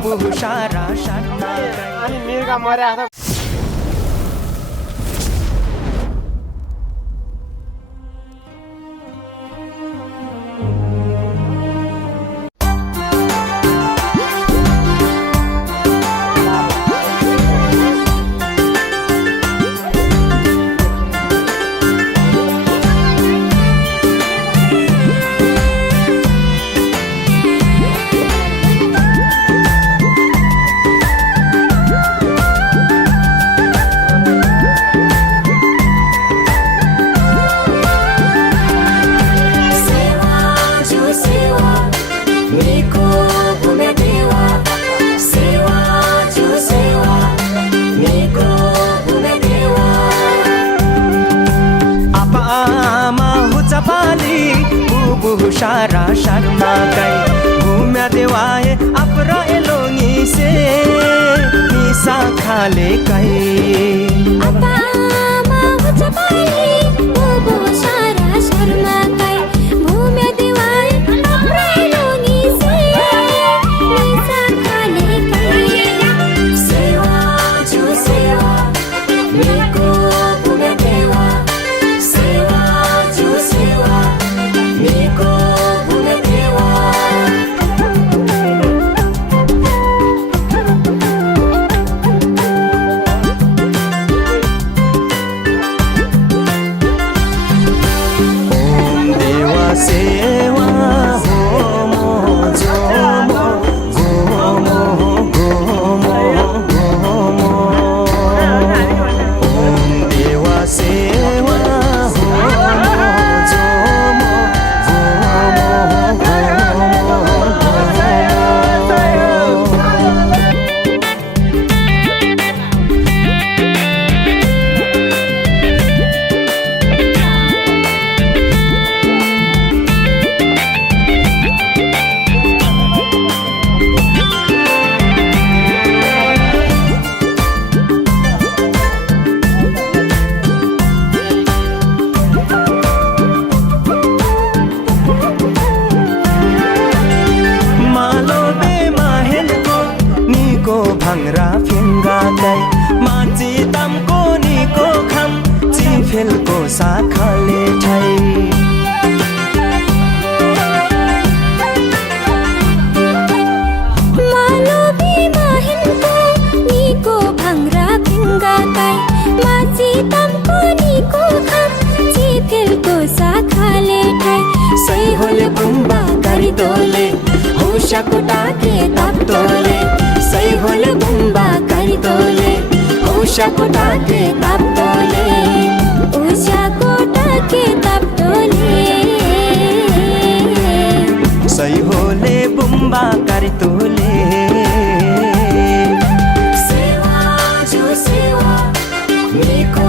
बुबु सारा सान्ना अनि मिर्गा मर्या छ बुबु सारा सान्ना गाई घुम्या देवाए अपरा एलोंगी से निसा खाले गाई अपा मा हुचपाली बुबु सारा शर्मा गाई घुम्या देवाए अपरा एलोंगी से निसा खाले गाई सेवा जो सेवा मेको घुम्या देवा सेवा जो सेवा मेको घुम्या देवा ओम देवा सेवा होमो जोमो गोमो गोमो गोमो ओम देवा सेवा होमो जोमो भांगरा फिंगा गाई माची तमको निको खम चिफेलको साखाले ठाई मालोबी माहिनको निको भांगरा फिंगा गाई माची तमको निको खम चिफेलको साखाले ठाई सही होले बुम्बा करी तोले होशाको टाके ताप तोले सही होले बुम्बा करी तोले होशाको टाके ताप तोले उषाको टाके ताप तोले सही होले बुम्बा करी तोले सेवा जो सेवा मेको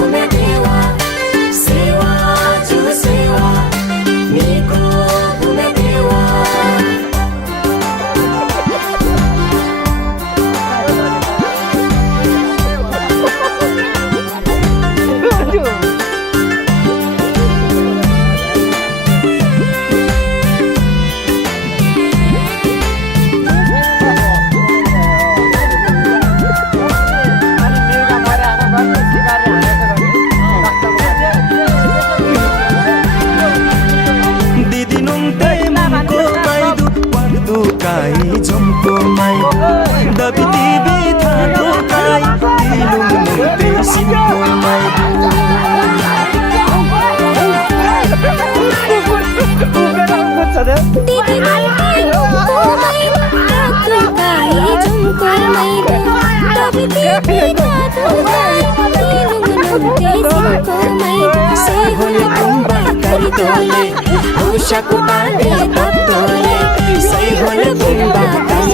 घुम्या देवा सेवा जो सेवा मेको घुम्या देवा kai jomko mai dabi tibi thato kai dilung nung te simko mai didi nai ko mai thato kai jomko mai dabi tibi thato kai dilung nung te simko mai se hole tumba kari tole hoshako taate tap tole se hole tumba kari